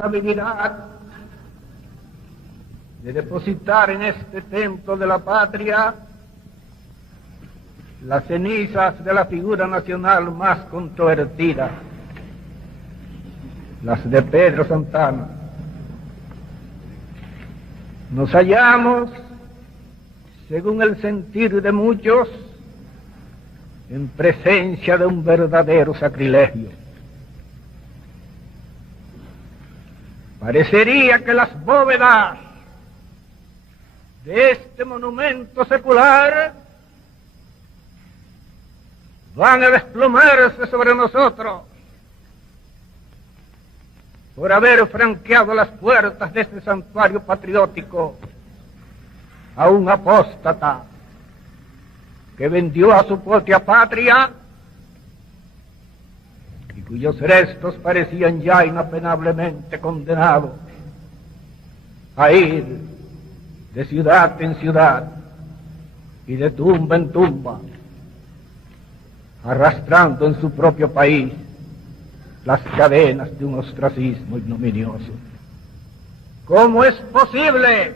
responsabilidad de depositar en este templo de la patria las cenizas de la figura nacional más controvertida, las de Pedro Santana. Nos hallamos, según el sentir de muchos, en presencia de un verdadero sacrilegio. Parecería que las bóvedas de este monumento secular van a desplomarse sobre nosotros por haber franqueado las puertas de este santuario patriótico a un apóstata que vendió a su propia patria y cuyos restos parecían ya inapenablemente condenados a ir de ciudad en ciudad y de tumba en tumba, arrastrando en su propio país las cadenas de un ostracismo ignominioso. ¿Cómo es posible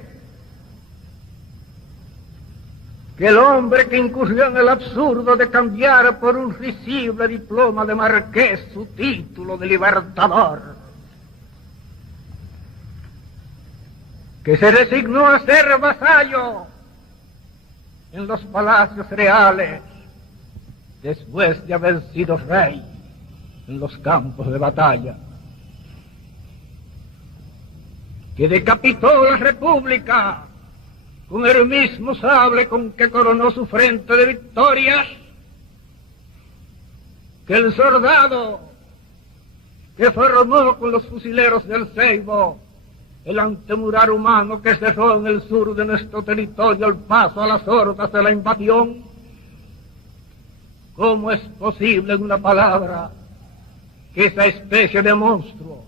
que el hombre que incurrió en el absurdo de cambiar por un risible diploma de marqués su título de libertador, que se resignó a ser vasallo en los palacios reales después de haber sido rey en los campos de batalla, que decapitó la república con el mismo sable con que coronó su frente de victorias, que el soldado que formó con los fusileros del Seibo el antemurar humano que cerró en el sur de nuestro territorio el paso a las hordas de la invasión. ¿Cómo es posible, en una palabra, que esa especie de monstruo,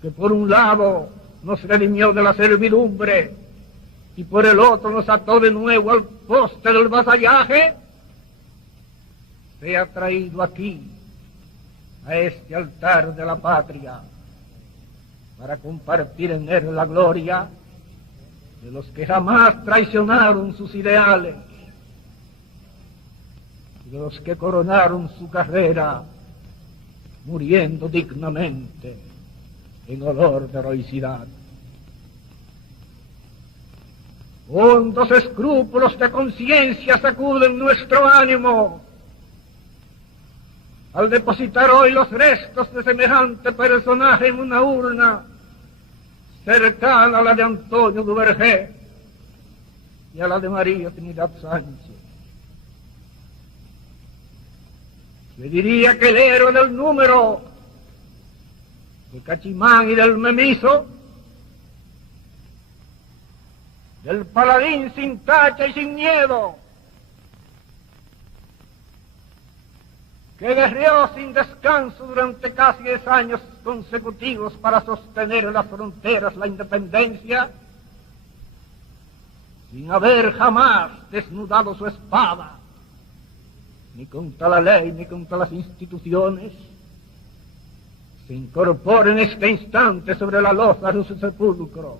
que por un lado nos redimió de la servidumbre y por el otro nos ató de nuevo al poste del vasallaje, sea traído aquí, a este altar de la patria, para compartir en él la gloria de los que jamás traicionaron sus ideales, de los que coronaron su carrera muriendo dignamente en olor de heroicidad? Hondos escrúpulos de conciencia sacuden nuestro ánimo al depositar hoy los restos de semejante personaje en una urna cercana a la de Antonio Duvergé y a la de María Trinidad Sánchez. Se diría que el héroe del número, de Cachimán y del Memiso, del paladín sin tacha y sin miedo, que guerreó sin descanso durante casi 10 años consecutivos para sostener en las fronteras la independencia, sin haber jamás desnudado su espada, ni contra la ley ni contra las instituciones, se incorpora en este instante sobre la losa de su sepulcro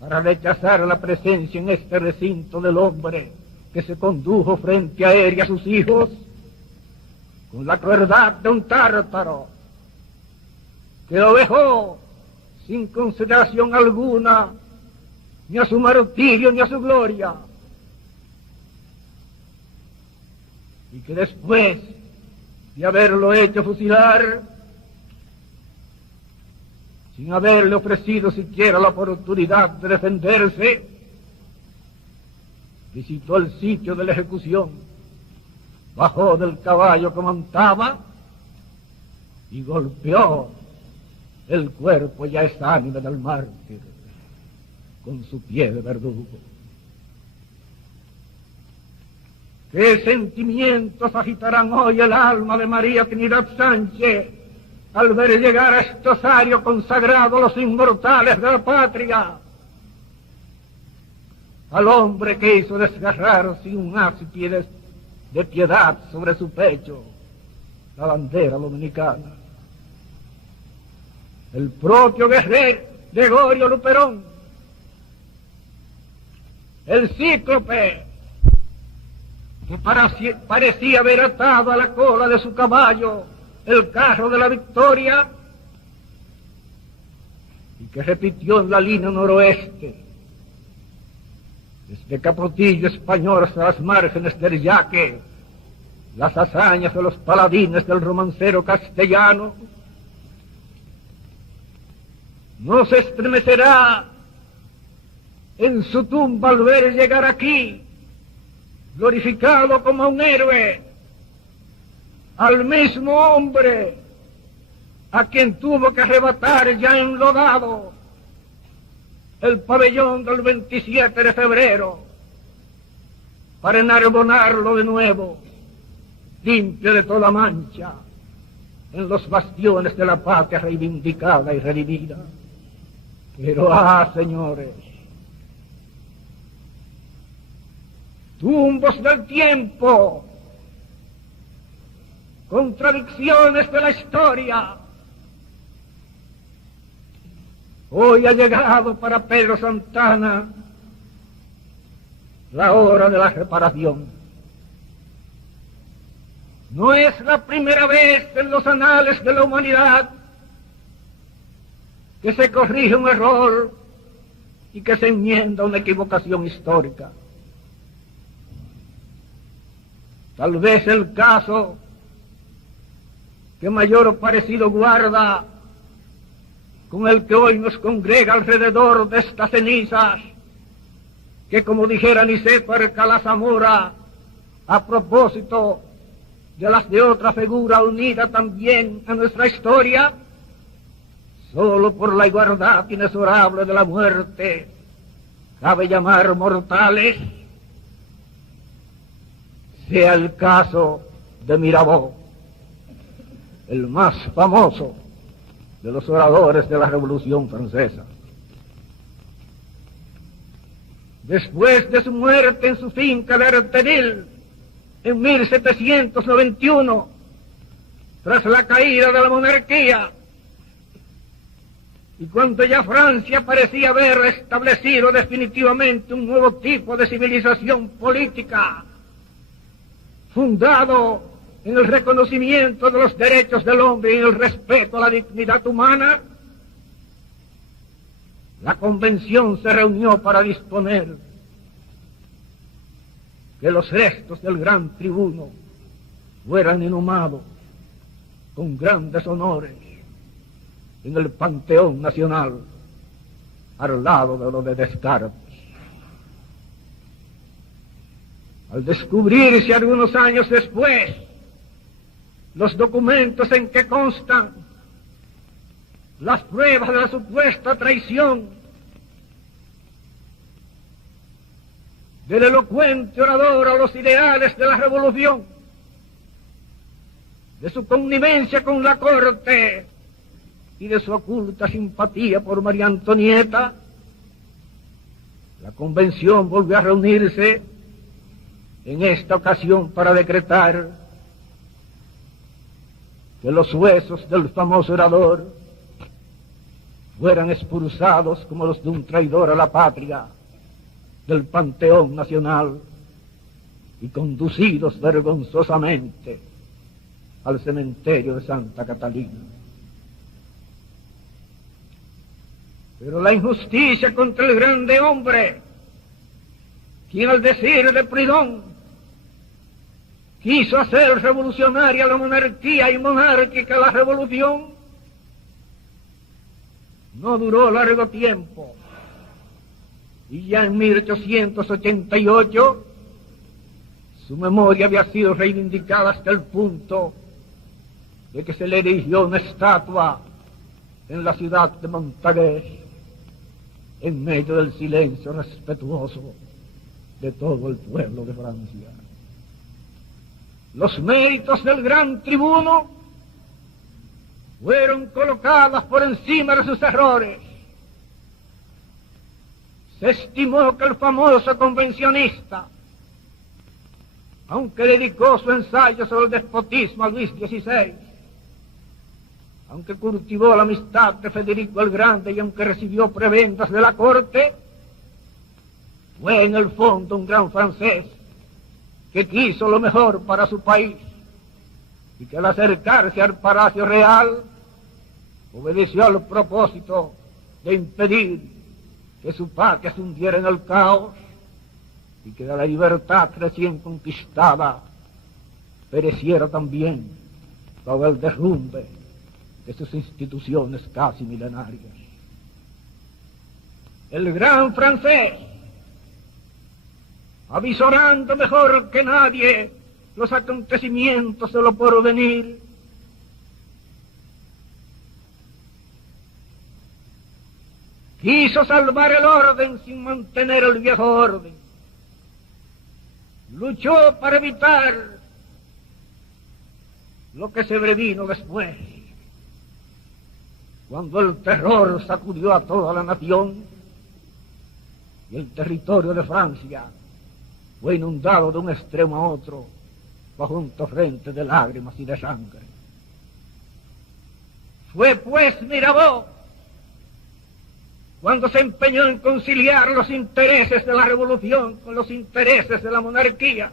para rechazar la presencia en este recinto del hombre que se condujo frente a él y a sus hijos con la crueldad de un tártaro, que lo dejó sin consideración alguna ni a su martirio ni a su gloria, y que después de haberlo hecho fusilar, sin haberle ofrecido siquiera la oportunidad de defenderse, visitó el sitio de la ejecución, bajó del caballo que montaba y golpeó el cuerpo ya exánime del mártir con su pie de verdugo. ¿Qué sentimientos agitarán hoy el alma de María Trinidad Sánchez al ver llegar a este osario consagrado a los inmortales de la patria, al hombre que hizo desgarrar sin un ápice de piedad sobre su pecho la bandera dominicana? el propio Gregorio Luperón, el cíclope que parecía haber atado a la cola de su caballo el carro de la victoria y que repitió en la línea noroeste, desde Capotillo Español hasta las márgenes del Yaque, las hazañas de los paladines del romancero castellano, no se estremecerá en su tumba al ver llegar aquí, glorificado como un héroe, al mismo hombre a quien tuvo que arrebatar ya enlodado el pabellón del 27 de febrero para enarbonarlo de nuevo, limpio de toda mancha, en los bastiones de la patria reivindicada y redimida. Pero señores, tumbos del tiempo, contradicciones de la historia, hoy ha llegado para Pedro Santana la hora de la reparación. No es la primera vez en los anales de la humanidad que se corrige un error y que se enmienda una equivocación histórica. Tal vez el caso que mayor parecido guarda con el que hoy nos congrega alrededor de estas cenizas, que como dijera Nicéforo Calazamora, a propósito de las de otra figura unida también a nuestra historia, solo por la igualdad inexorable de la muerte, cabe llamar mortales, sea el caso de Mirabeau, el más famoso de los oradores de la Revolución Francesa. Después de su muerte en su finca de Artenil, en 1791, tras la caída de la monarquía, y cuando ya Francia parecía haber establecido definitivamente un nuevo tipo de civilización política, fundado en el reconocimiento de los derechos del hombre y en el respeto a la dignidad humana, la convención se reunió para disponer que los restos del gran tribuno fueran inhumados con grandes honores en el Panteón Nacional, al lado de lo de Descartes. Al descubrirse algunos años después los documentos en que constan las pruebas de la supuesta traición del elocuente orador a los ideales de la revolución, de su connivencia con la corte y de su oculta simpatía por María Antonieta, la convención volvió a reunirse en esta ocasión para decretar que los huesos del famoso orador fueran expulsados como los de un traidor a la patria del Panteón Nacional y conducidos vergonzosamente al cementerio de Santa Catalina. Pero la injusticia contra el grande hombre, quien al decir de Proudhon quiso hacer revolucionaria la monarquía y monárquica la revolución, no duró largo tiempo, y ya en 1888 su memoria había sido reivindicada hasta el punto de que se le erigió una estatua en la ciudad de Montagués, en medio del silencio respetuoso de todo el pueblo de Francia. Los méritos del gran tribuno fueron colocados por encima de sus errores. Se estimó que el famoso convencionista, aunque dedicó su ensayo sobre el despotismo a Luis XVI, aunque cultivó la amistad de Federico el Grande y aunque recibió prebendas de la corte, fue en el fondo un gran francés que quiso lo mejor para su país y que al acercarse al Palacio Real obedeció al propósito de impedir que su patria se hundiera en el caos y que de la libertad recién conquistada pereciera también todo el derrumbe de sus instituciones casi milenarias. El gran francés, avisorando mejor que nadie los acontecimientos de lo porvenir, quiso salvar el orden sin mantener el viejo orden. Luchó para evitar lo que se sobrevino después, cuando el terror sacudió a toda la nación y el territorio de Francia fue inundado de un extremo a otro bajo un torrente de lágrimas y de sangre. Fue pues Mirabeau cuando se empeñó en conciliar los intereses de la revolución con los intereses de la monarquía,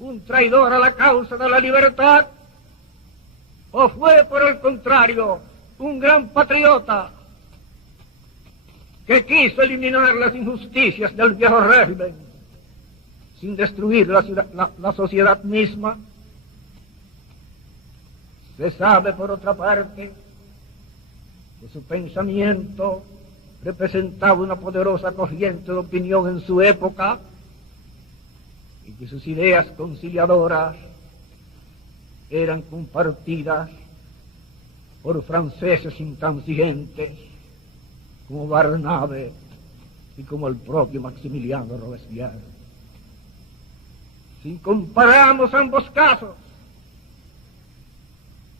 un traidor a la causa de la libertad, o fue por el contrario un gran patriota que quiso eliminar las injusticias del viejo régimen sin destruir la sociedad misma. Se sabe, por otra parte, que su pensamiento representaba una poderosa corriente de opinión en su época y que sus ideas conciliadoras eran compartidas por franceses intransigentes como Barnave y como el propio Maximiliano Robespierre. Si comparamos ambos casos,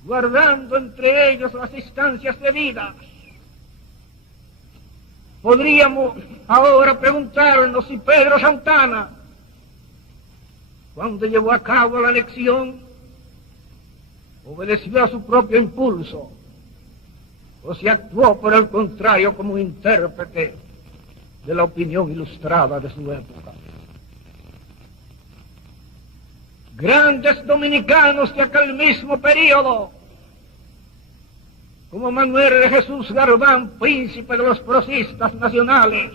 guardando entre ellos las distancias debidas, podríamos ahora preguntarnos si Pedro Santana, cuando llevó a cabo la anexión, obedeció a su propio impulso, o si actuó por el contrario como un intérprete de la opinión ilustrada de su época. Grandes dominicanos de aquel mismo período, como Manuel de Jesús Garbán, príncipe de los prosistas nacionales,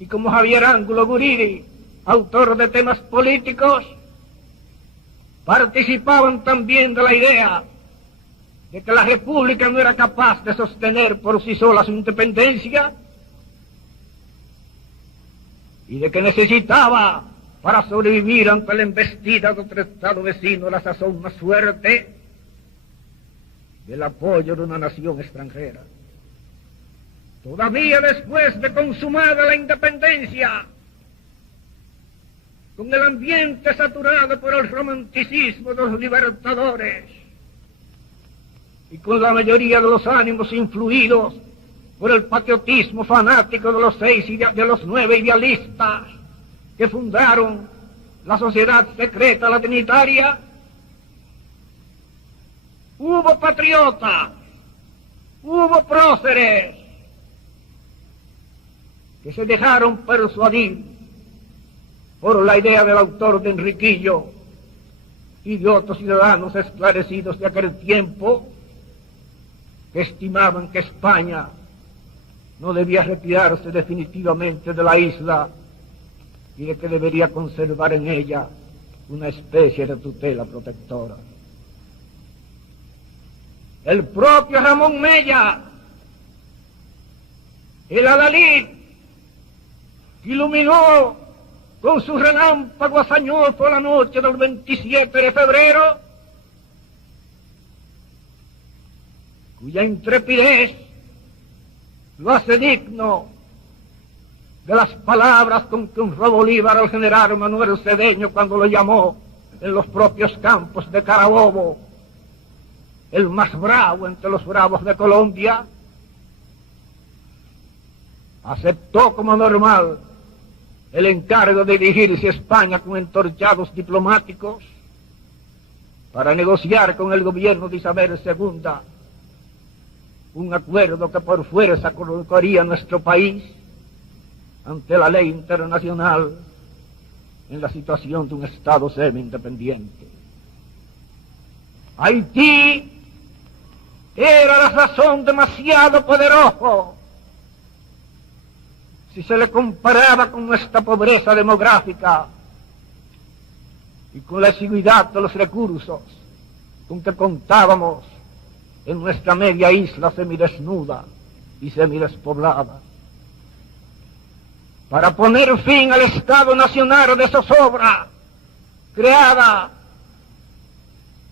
y como Javier Ángulo Guridi, autor de temas políticos, participaban también de la idea de que la República no era capaz de sostener por sí sola su independencia y de que necesitaba, para sobrevivir ante la embestida de otro estado vecino, la sazón más fuerte, del apoyo de una nación extranjera. Todavía después de consumada la independencia, con el ambiente saturado por el romanticismo de los libertadores y con la mayoría de los ánimos influidos por el patriotismo fanático de los 9 idealistas que fundaron la sociedad secreta la Trinitaria, hubo patriotas, hubo próceres que se dejaron persuadir por la idea del autor de Enriquillo y de otros ciudadanos esclarecidos de aquel tiempo que estimaban que España no debía retirarse definitivamente de la isla y de que debería conservar en ella una especie de tutela protectora. El propio Ramón Mella, el adalid, iluminó con su relámpago hazañoso la noche del 27 de febrero, cuya intrepidez lo hace digno de las palabras con que honró Bolívar al general Manuel Cedeño cuando lo llamó en los propios campos de Carabobo el más bravo entre los bravos de Colombia. Aceptó como normal el encargo de dirigirse a España con entorchados diplomáticos para negociar con el gobierno de Isabel II un acuerdo que por fuerza colocaría a nuestro país ante la ley internacional en la situación de un Estado semi-independiente. Haití era a la sazón demasiado poderoso si se le comparaba con nuestra pobreza demográfica y con la exiguidad de los recursos con que contábamos en nuestra media isla semidesnuda y semidespoblada. Para poner fin al Estado Nacional de zozobra creada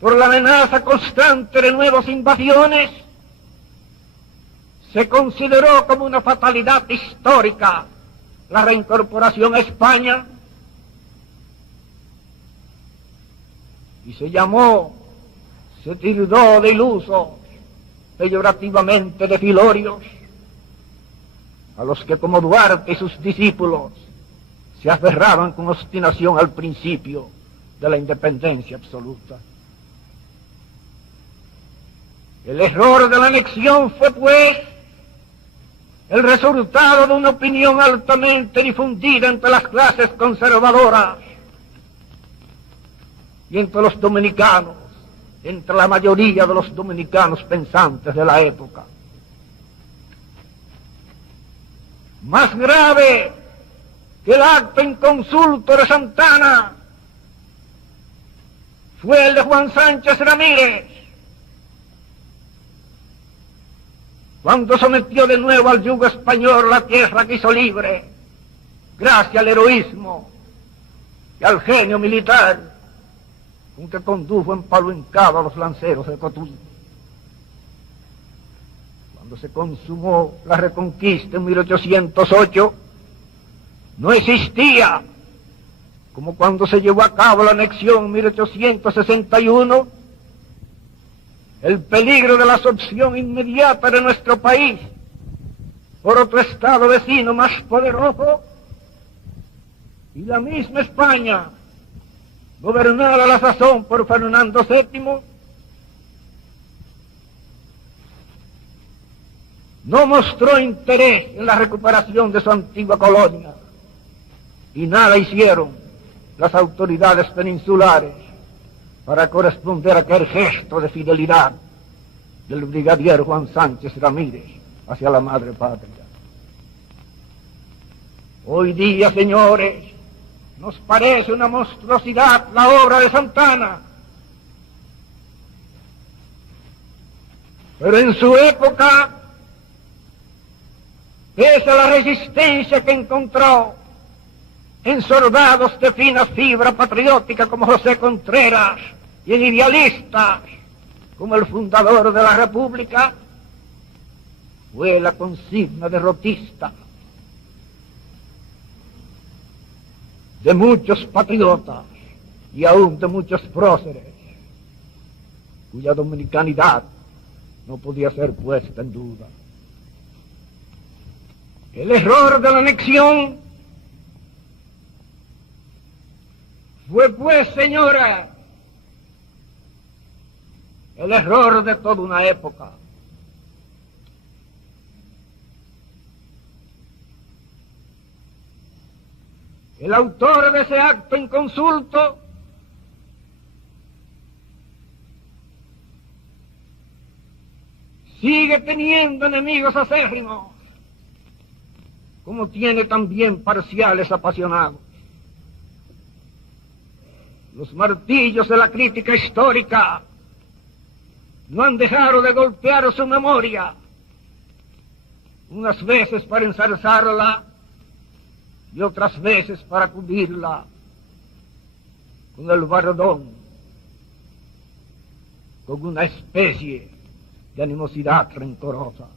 por la amenaza constante de nuevas invasiones, se consideró como una fatalidad histórica la reincorporación a España y se tildó de ilusos, peyorativamente de filorios, a los que como Duarte y sus discípulos se aferraban con obstinación al principio de la independencia absoluta. El error de la anexión fue, pues, el resultado de una opinión altamente difundida entre las clases conservadoras y entre los dominicanos, entre la mayoría de los dominicanos pensantes de la época. Más grave que el acto inconsulto de Santana fue el de Juan Sánchez Ramírez, cuando sometió de nuevo al yugo español la tierra que hizo libre, gracias al heroísmo y al genio militar con que condujo en palo hincado a los lanceros de Cotuí. Cuando se consumó la reconquista en 1808, no existía, como cuando se llevó a cabo la anexión en 1861, el peligro de la absorción inmediata de nuestro país por otro Estado vecino más poderoso, y la misma España, gobernada a la sazón por Fernando VII, no mostró interés en la recuperación de su antigua colonia, y nada hicieron las autoridades peninsulares para corresponder a aquel gesto de fidelidad del brigadier Juan Sánchez Ramírez hacia la madre patria. Hoy día, señores, nos parece una monstruosidad la obra de Santana, pero en su época, pese a la resistencia que encontró en soldados de fina fibra patriótica como José Contreras y en idealistas como el fundador de la República, fue la consigna derrotista de muchos patriotas y aún de muchos próceres, cuya dominicanidad no podía ser puesta en duda. El error de la anexión fue, pues, señora, el error de toda una época. El autor de ese acto inconsulto sigue teniendo enemigos acérrimos, como tiene también parciales apasionados. Los martillos de la crítica histórica no han dejado de golpear su memoria, unas veces para ensalzarla y otras veces para cubrirla con el bardón, con una especie de animosidad rencorosa.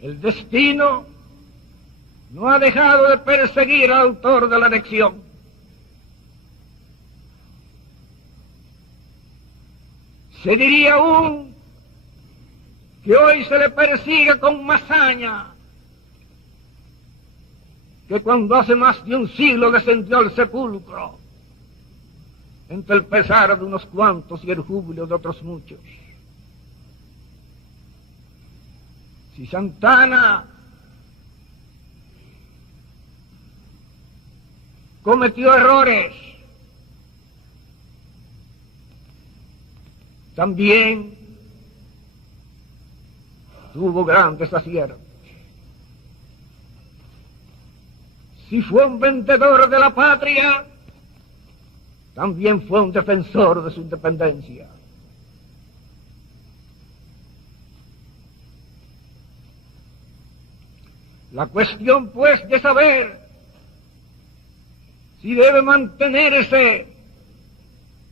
El destino no ha dejado de perseguir al autor de la anexión. Se diría aún que hoy se le persigue con más saña que cuando hace más de un siglo descendió al sepulcro entre el pesar de unos cuantos y el júbilo de otros muchos. Si Santana cometió errores, también tuvo grandes aciertos. Si fue un vendedor de la patria, también fue un defensor de su independencia. La cuestión, pues, de saber si debe mantenerse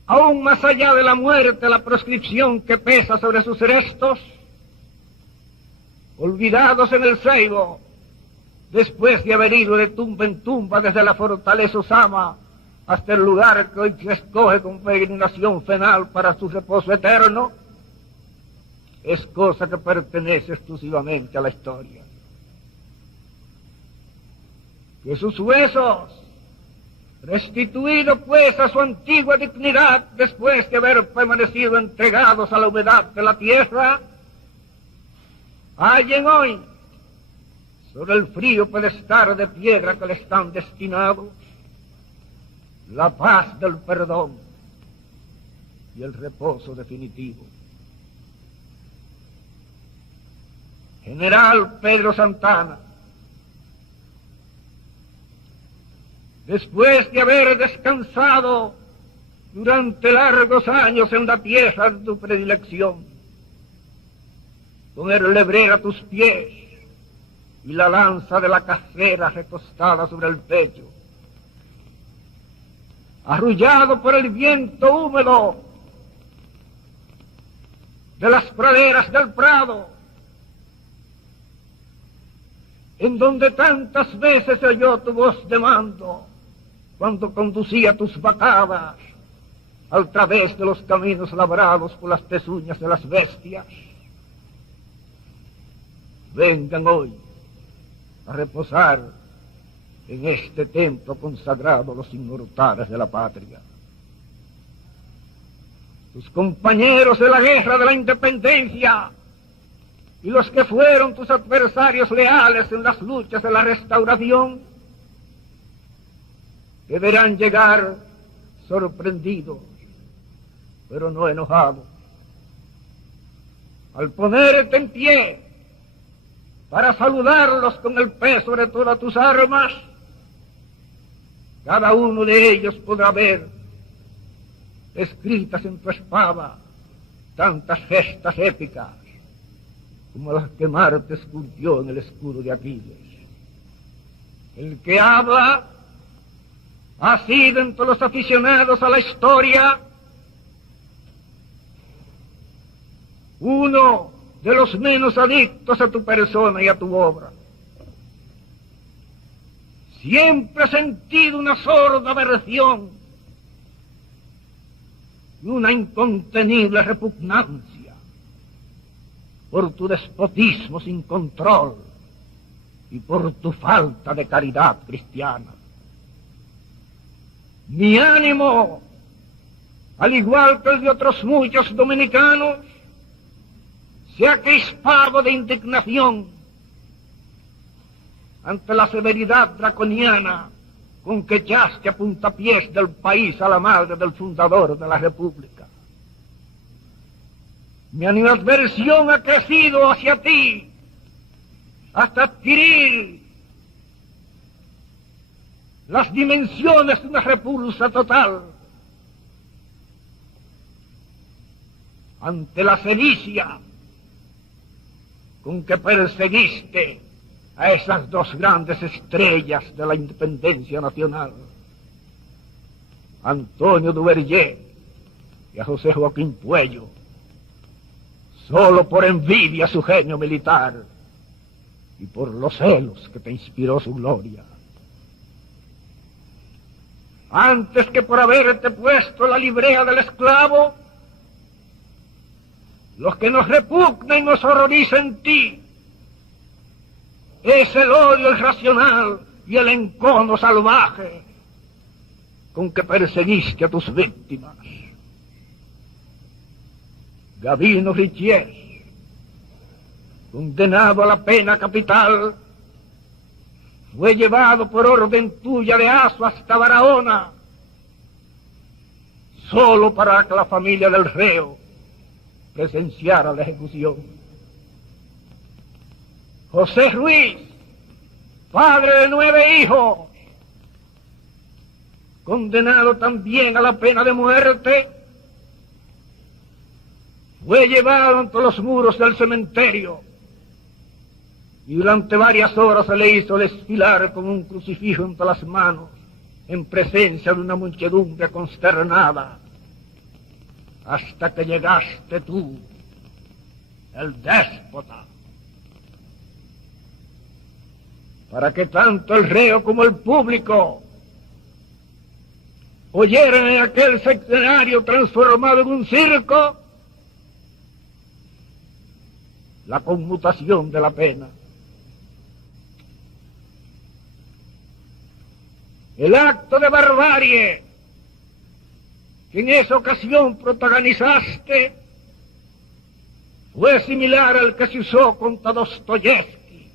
aún más allá de la muerte la proscripción que pesa sobre sus restos, olvidados en el Seibo, después de haber ido de tumba en tumba desde la fortaleza Osama hasta el lugar que hoy se escoge con peregrinación final para su reposo eterno, es cosa que pertenece exclusivamente a la historia. Que sus huesos, restituidos pues a su antigua dignidad después de haber permanecido entregados a la humedad de la tierra, hallen hoy sobre el frío pedestal de piedra que le están destinados la paz del perdón y el reposo definitivo. General Pedro Santana, después de haber descansado durante largos años en la tierra de tu predilección, con el lebrero a tus pies y la lanza de la casera recostada sobre el pecho, arrullado por el viento húmedo de las praderas del Prado, en donde tantas veces se oyó tu voz de mando cuando conducía tus vacadas al través de los caminos labrados por las pezuñas de las bestias. Vengan hoy a reposar en este templo consagrado a los inmortales de la patria. Tus compañeros de la guerra de la independencia y los que fueron tus adversarios leales en las luchas de la restauración deberán llegar sorprendidos, pero no enojados, al ponerte en pie para saludarlos con el peso de todas tus armas. Cada uno de ellos podrá ver escritas en tu espada tantas gestas épicas como las que Marte esculpió en el escudo de Aquiles. El que habla ha sido entre los aficionados a la historia uno de los menos adictos a tu persona y a tu obra. Siempre he sentido una sorda aversión y una incontenible repugnancia por tu despotismo sin control y por tu falta de caridad cristiana. Mi ánimo, al igual que el de otros muchos dominicanos, se ha crispado de indignación ante la severidad draconiana con que echaste a puntapiés del país a la madre del fundador de la República. Mi animadversión ha crecido hacia ti hasta adquirir las dimensiones de una repulsa total ante la sevicia con que perseguiste a esas dos grandes estrellas de la independencia nacional, Antonio Duvergé y a José Joaquín Puello, solo por envidia a su genio militar y por los celos que te inspiró su gloria. Antes que por haberte puesto la librea del esclavo, lo que nos repugna y nos horroriza en ti es el odio irracional y el encono salvaje con que perseguiste a tus víctimas. Gabino Richier, condenado a la pena capital, fue llevado por orden tuya de Aso hasta Barahona, solo para que la familia del reo presenciara la ejecución. José Ruiz, padre de 9 hijos, condenado también a la pena de muerte, fue llevado ante los muros del cementerio y durante varias horas se le hizo desfilar con un crucifijo entre las manos en presencia de una muchedumbre consternada, hasta que llegaste tú, el déspota, para que tanto el reo como el público oyeran en aquel escenario transformado en un circo la conmutación de la pena. El acto de barbarie que en esa ocasión protagonizaste fue similar al que se usó contra Dostoyevsky,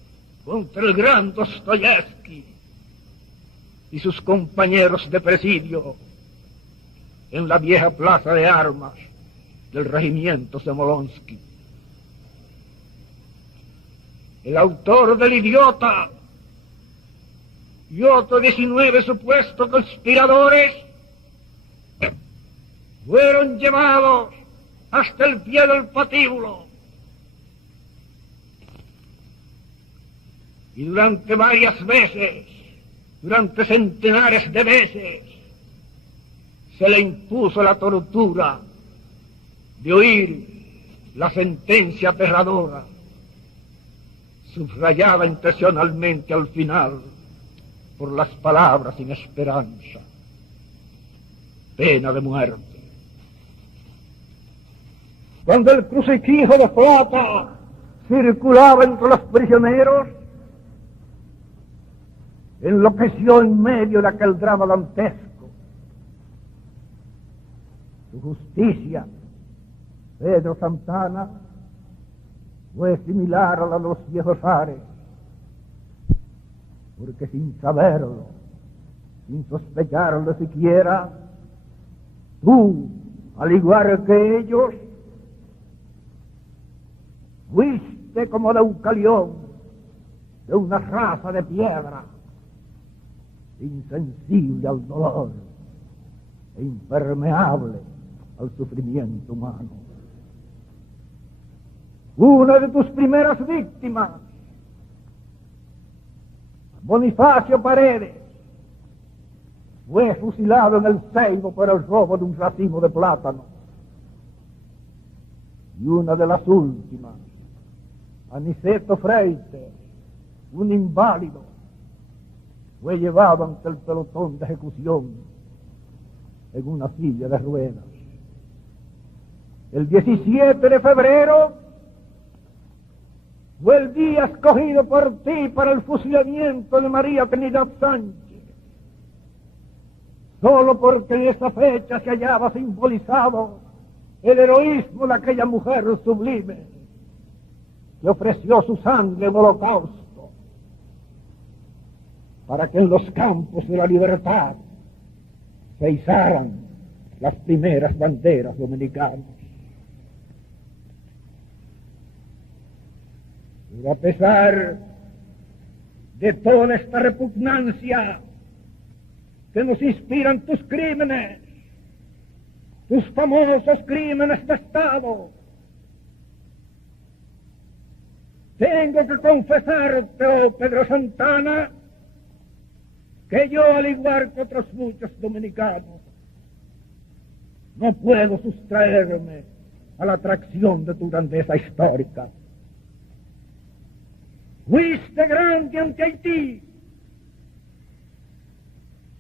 contra el gran Dostoyevsky y sus compañeros de presidio en la vieja plaza de armas del regimiento Smolensky. El autor del Idiota y otros 19 supuestos conspiradores fueron llevados hasta el pie del patíbulo y durante varias veces, durante centenares de veces, se le impuso la tortura de oír la sentencia aterradora, subrayada intencionalmente al final por las palabras sin esperanza: pena de muerte. Cuando el crucifijo de plata circulaba entre los prisioneros, enloqueció en medio de aquel drama dantesco. Su justicia, Pedro Santana, fue similar a la de los viejos Ares, porque sin saberlo, sin sospecharlo siquiera, tú, al igual que ellos, fuiste como Deucalión, de una raza de piedra, insensible al dolor e impermeable al sufrimiento humano. Una de tus primeras víctimas, Bonifacio Paredes, fue fusilado en el Ceibo por el robo de un racimo de plátano. Y una de las últimas, Aniceto Freites, un inválido, fue llevado ante el pelotón de ejecución en una silla de ruedas. El 17 de febrero fue el día escogido por ti para el fusilamiento de María Trinidad Sánchez, solo porque en esa fecha se hallaba simbolizado el heroísmo de aquella mujer sublime que ofreció su sangre en holocausto para que en los campos de la libertad se izaran las primeras banderas dominicanas. Pero a pesar de toda esta repugnancia que nos inspiran tus crímenes, tus famosos crímenes de Estado, tengo que confesarte, oh Pedro Santana, que yo, al igual que otros muchos dominicanos, no puedo sustraerme a la atracción de tu grandeza histórica. Fuiste grande ante Haití,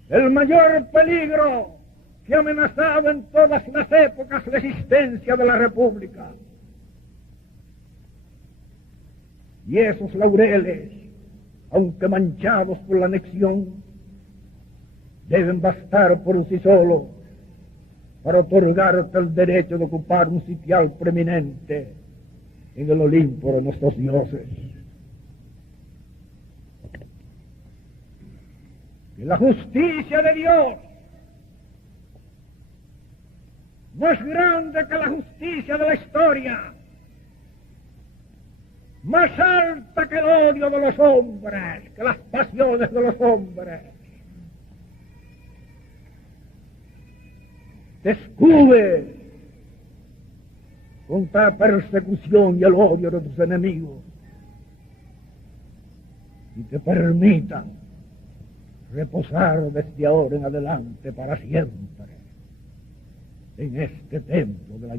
el mayor peligro que amenazaba en todas las épocas la existencia de la República. Y esos laureles, aunque manchados por la anexión, deben bastar por sí solos para otorgarte el derecho de ocupar un sitial preeminente en el Olimpo de nuestros dioses. Que la justicia de Dios, más grande que la justicia de la historia, más alta que el odio de los hombres, que las pasiones de los hombres, te escude contra la persecución y el odio de tus enemigos y te permitan reposar desde ahora en adelante para siempre en este templo de la